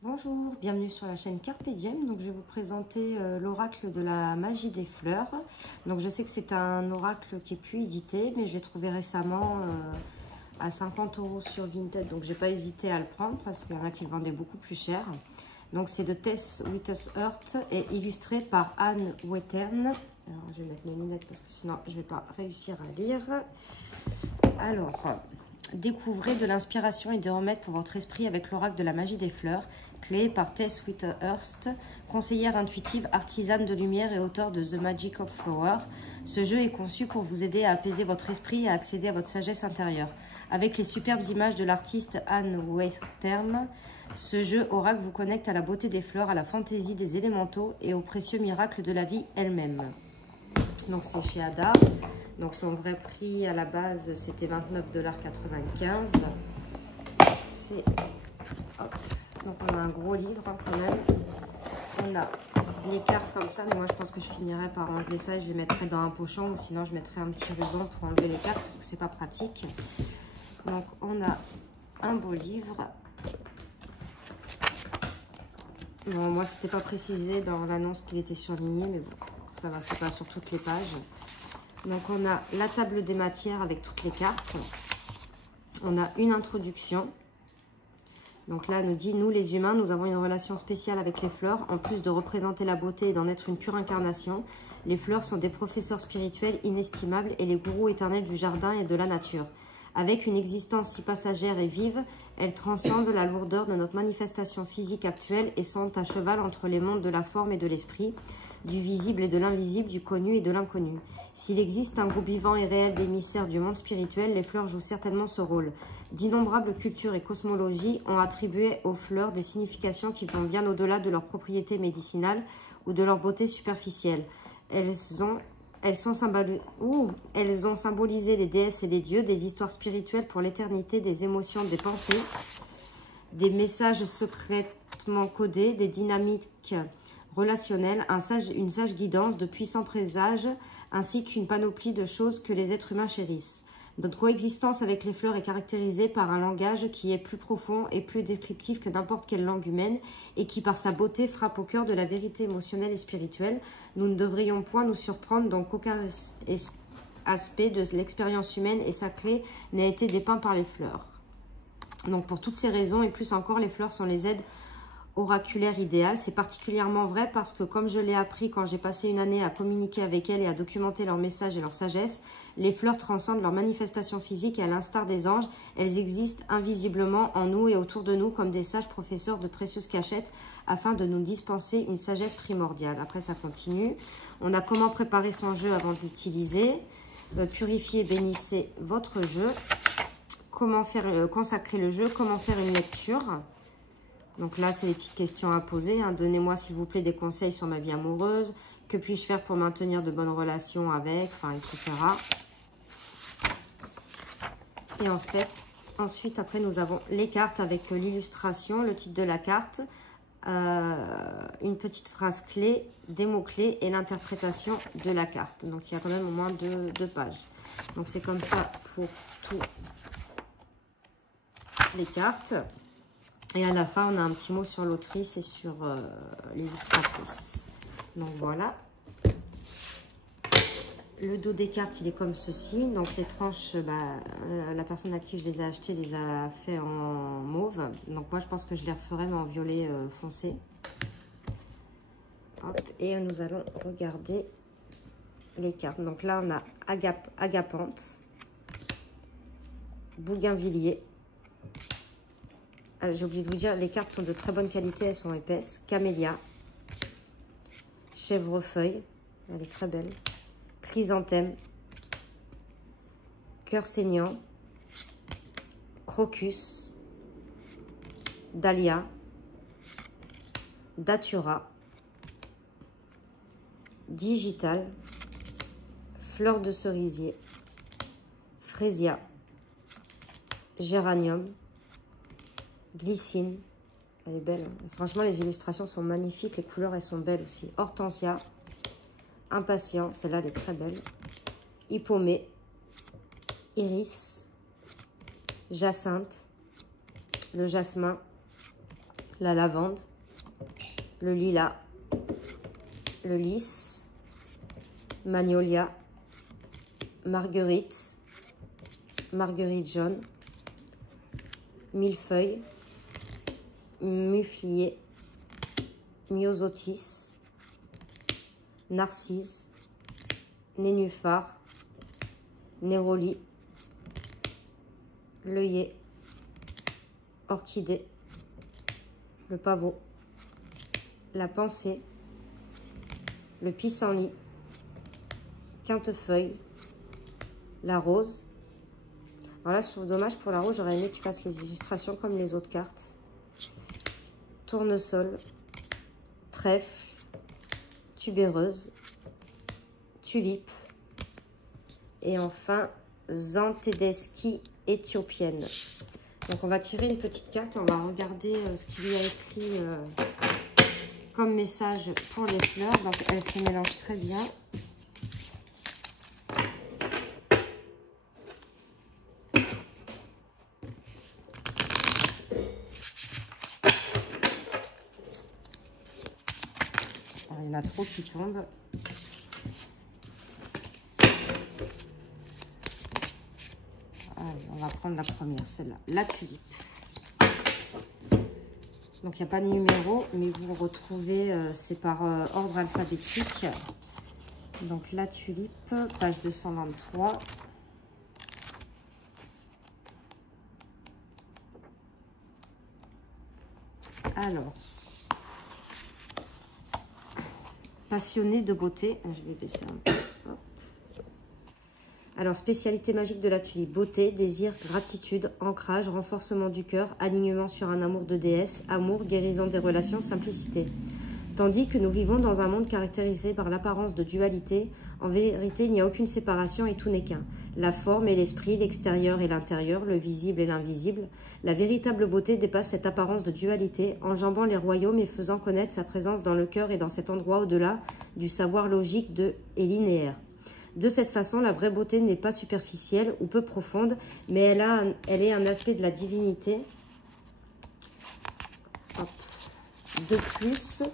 Bonjour, bienvenue sur la chaîne Carpe Diem. Donc, je vais vous présenter l'oracle de la magie des fleurs. Donc, je sais que c'est un oracle qui est plus édité, mais je l'ai trouvé récemment à 50 € sur Vinted. Donc, j'ai pas hésité à le prendre parce qu'il y en a qui le vendaient beaucoup plus cher. Donc, c'est de Tess Witherheart et illustré par Anne Wetern. Alors, je vais mettre mes lunettes parce que sinon, je vais pas réussir à lire. Alors, découvrez de l'inspiration et des remèdes pour votre esprit avec l'oracle de la magie des fleurs, créé par Tess Witherheart, conseillère intuitive, artisane de lumière et auteure de The Magic of Flower. Ce jeu est conçu pour vous aider à apaiser votre esprit et à accéder à votre sagesse intérieure. Avec les superbes images de l'artiste Anne Wetern, ce jeu oracle vous connecte à la beauté des fleurs, à la fantaisie des élémentaux et aux précieux miracles de la vie elle-même. Donc c'est chez Ada. Donc son vrai prix à la base c'était 29,95 $. Donc on a un gros livre hein, quand même. On a les cartes comme ça, mais moi je pense que je finirai par enlever ça et je les mettrai dans un pochon, ou sinon je mettrai un petit ruban pour enlever les cartes parce que c'est pas pratique. Donc on a un beau livre. Bon, moi c'était pas précisé dans l'annonce qu'il était surligné, mais bon, ça va, c'est pas sur toutes les pages. Donc on a la table des matières avec toutes les cartes. On a une introduction. Donc là, elle nous dit, nous les humains, nous avons une relation spéciale avec les fleurs. En plus de représenter la beauté et d'en être une pure incarnation, les fleurs sont des professeurs spirituels inestimables et les gourous éternels du jardin et de la nature. Avec une existence si passagère et vive, elles transcendent la lourdeur de notre manifestation physique actuelle et sont à cheval entre les mondes de la forme et de l'esprit, du visible et de l'invisible, du connu et de l'inconnu. S'il existe un groupe vivant et réel d'émissaires du monde spirituel, les fleurs jouent certainement ce rôle. D'innombrables cultures et cosmologies ont attribué aux fleurs des significations qui vont bien au-delà de leurs propriétés médicinales ou de leur beauté superficielle. Elles ont symbolisé les déesses et les dieux, des histoires spirituelles pour l'éternité, des émotions, des pensées, des messages secrètement codés, des dynamiques relationnelles, une sage guidance, de puissants présages, ainsi qu'une panoplie de choses que les êtres humains chérissent. Notre coexistence avec les fleurs est caractérisée par un langage qui est plus profond et plus descriptif que n'importe quelle langue humaine et qui, par sa beauté, frappe au cœur de la vérité émotionnelle et spirituelle. Nous ne devrions point nous surprendre dans qu'aucun aspect de l'expérience humaine et sacrée n'ait été dépeint par les fleurs. Donc pour toutes ces raisons et plus encore, les fleurs sont les aides oraculaires idéales. C'est particulièrement vrai parce que, comme je l'ai appris quand j'ai passé une année à communiquer avec elles et à documenter leurs messages et leur sagesse, les fleurs transcendent leurs manifestations physiques et à l'instar des anges, elles existent invisiblement en nous et autour de nous comme des sages professeurs de précieuses cachettes afin de nous dispenser une sagesse primordiale. Après, ça continue. On a comment préparer son jeu avant de l'utiliser. Purifiez, bénissez votre jeu. Comment faire consacrer le jeu. Comment faire une lecture. Donc là, c'est les petites questions à poser. Hein. Donnez-moi, s'il vous plaît, des conseils sur ma vie amoureuse. Que puis-je faire pour maintenir de bonnes relations avec, enfin, etc. Et en fait, ensuite, après, nous avons les cartes avec l'illustration, le titre de la carte, une petite phrase clé, des mots-clés et l'interprétation de la carte. Donc, il y a quand même au moins deux pages. Donc, c'est comme ça pour toutes les cartes. Et à la fin, on a un petit mot sur l'autrice et sur l'illustratrice. Donc voilà. Le dos des cartes, il est comme ceci. Donc les tranches, la personne à qui je les ai achetées les a fait en mauve. Donc moi, je pense que je les referai, mais en violet foncé. Hop, et nous allons regarder les cartes. Donc là, on a agapante, bougainvillier. J'ai oublié de vous dire, les cartes sont de très bonne qualité, elles sont épaisses. Camélia, chèvrefeuille, elle est très belle. Chrysanthème, cœur saignant, crocus, dahlia, datura, digital, fleur de cerisier, frésia, géranium, glycine, elle est belle. Hein. Franchement, les illustrations sont magnifiques. Les couleurs, elles sont belles aussi. Hortensia, impatient, celle-là, elle est très belle. Hippomée, iris, jacinthe, le jasmin, la lavande, le lilas, le lys, magnolia, marguerite, marguerite jaune, millefeuille, muflier, myosotis, narcisse, nénuphar, néroli, l'œillet, orchidée, le pavot, la pensée, le pissenlit, quintefeuille, la rose. Alors là, je trouve dommage pour la rose, j'aurais aimé qu'il fasse les illustrations comme les autres cartes. Tournesol, trèfle, tubéreuse, tulipe et enfin Zantedeschi éthiopienne. Donc on va tirer une petite carte et on va regarder ce qu'il y a écrit comme message pour les fleurs. Donc elles se mélangent très bien. Alors, il y en a trop qui tombent. Allez, on va prendre la première, celle-là, la tulipe. Donc, il n'y a pas de numéro, mais vous retrouvez, c'est par ordre alphabétique. Donc, la tulipe, page 223. Alors, passionné de beauté. Je vais baisser un peu. Hop. Alors, spécialité magique de la tulipe. Beauté, désir, gratitude, ancrage, renforcement du cœur, alignement sur un amour de déesse, amour, guérison des relations, simplicité. Tandis que nous vivons dans un monde caractérisé par l'apparence de dualité, en vérité, il n'y a aucune séparation et tout n'est qu'un. La forme et l'esprit, l'extérieur et l'intérieur, le visible et l'invisible. La véritable beauté dépasse cette apparence de dualité, enjambant les royaumes et faisant connaître sa présence dans le cœur et dans cet endroit au-delà du savoir logique et linéaire. De cette façon, la vraie beauté n'est pas superficielle ou peu profonde, mais elle est un aspect de la divinité. Hop. De plus,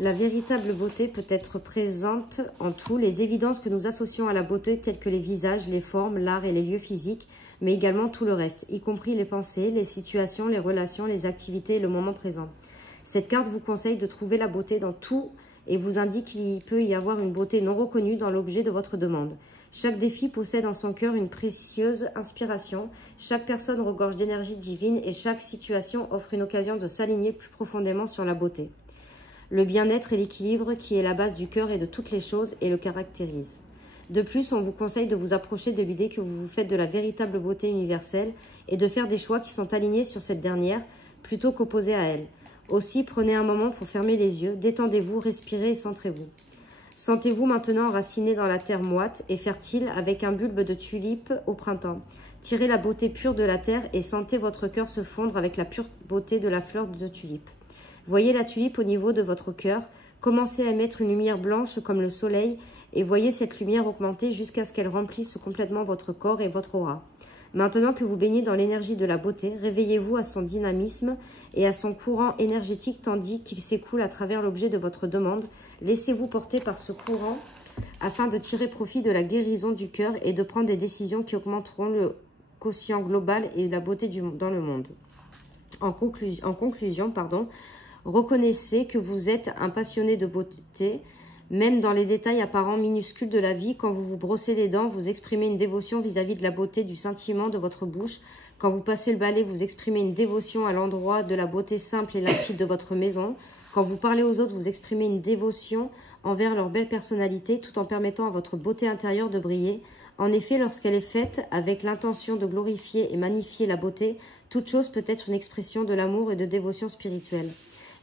la véritable beauté peut être présente en tout, les évidences que nous associons à la beauté telles que les visages, les formes, l'art et les lieux physiques, mais également tout le reste, y compris les pensées, les situations, les relations, les activités et le moment présent. Cette carte vous conseille de trouver la beauté dans tout et vous indique qu'il peut y avoir une beauté non reconnue dans l'objet de votre demande. Chaque défi possède en son cœur une précieuse inspiration, chaque personne regorge d'énergie divine et chaque situation offre une occasion de s'aligner plus profondément sur la beauté. Le bien-être et l'équilibre qui est la base du cœur et de toutes les choses et le caractérise. De plus, on vous conseille de vous approcher de l'idée que vous vous faites de la véritable beauté universelle et de faire des choix qui sont alignés sur cette dernière plutôt qu'opposés à elle. Aussi, prenez un moment pour fermer les yeux, détendez-vous, respirez et centrez-vous. Sentez-vous maintenant enraciné dans la terre moite et fertile avec un bulbe de tulipe au printemps. Tirez la beauté pure de la terre et sentez votre cœur se fondre avec la pure beauté de la fleur de tulipe. Voyez la tulipe au niveau de votre cœur, commencez à émettre une lumière blanche comme le soleil et voyez cette lumière augmenter jusqu'à ce qu'elle remplisse complètement votre corps et votre aura. Maintenant que vous baignez dans l'énergie de la beauté, réveillez-vous à son dynamisme et à son courant énergétique tandis qu'il s'écoule à travers l'objet de votre demande. Laissez-vous porter par ce courant afin de tirer profit de la guérison du cœur et de prendre des décisions qui augmenteront le quotient global et la beauté dans le monde. En conclusion, reconnaissez que vous êtes un passionné de beauté. Même dans les détails apparents minuscules de la vie, quand vous vous brossez les dents, vous exprimez une dévotion vis-à-vis de la beauté du scintillement de votre bouche. Quand vous passez le balai, vous exprimez une dévotion à l'endroit de la beauté simple et limpide de votre maison. Quand vous parlez aux autres, vous exprimez une dévotion envers leur belle personnalité, tout en permettant à votre beauté intérieure de briller. En effet, lorsqu'elle est faite avec l'intention de glorifier et magnifier la beauté, toute chose peut être une expression de l'amour et de dévotion spirituelle.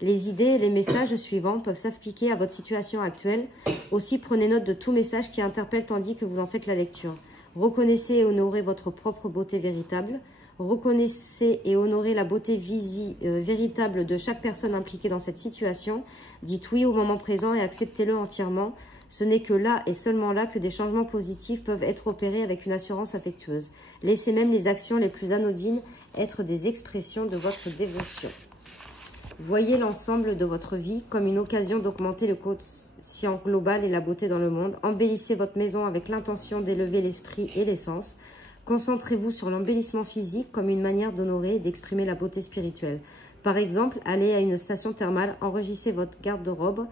Les idées et les messages suivants peuvent s'appliquer à votre situation actuelle. Aussi, prenez note de tout message qui interpelle tandis que vous en faites la lecture. Reconnaissez et honorez votre propre beauté véritable. Reconnaissez et honorez la beauté véritable de chaque personne impliquée dans cette situation. Dites oui au moment présent et acceptez-le entièrement. Ce n'est que là et seulement là que des changements positifs peuvent être opérés avec une assurance affectueuse. Laissez même les actions les plus anodines être des expressions de votre dévotion. Voyez l'ensemble de votre vie comme une occasion d'augmenter le quotient global et la beauté dans le monde. Embellissez votre maison avec l'intention d'élever l'esprit et les sens. Concentrez-vous sur l'embellissement physique comme une manière d'honorer et d'exprimer la beauté spirituelle. Par exemple, allez à une station thermale, enregistrez votre garde-robe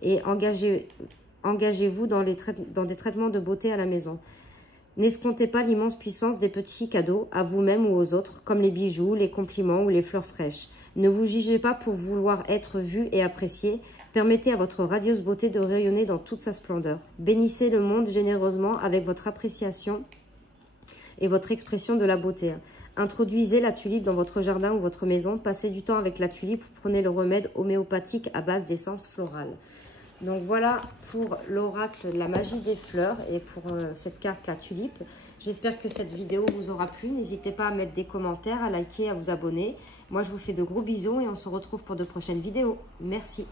et engagez-vous dans des traitements de beauté à la maison. N'escomptez pas l'immense puissance des petits cadeaux à vous-même ou aux autres, comme les bijoux, les compliments ou les fleurs fraîches. Ne vous jugez pas pour vouloir être vu et apprécié. Permettez à votre radieuse beauté de rayonner dans toute sa splendeur. Bénissez le monde généreusement avec votre appréciation et votre expression de la beauté. Introduisez la tulipe dans votre jardin ou votre maison. Passez du temps avec la tulipe ou prenez le remède homéopathique à base d'essence florale. Donc voilà pour l'oracle de la magie des fleurs et pour cette carte la tulipe. J'espère que cette vidéo vous aura plu. N'hésitez pas à mettre des commentaires, à liker, à vous abonner. Moi je vous fais de gros bisous et on se retrouve pour de prochaines vidéos. Merci.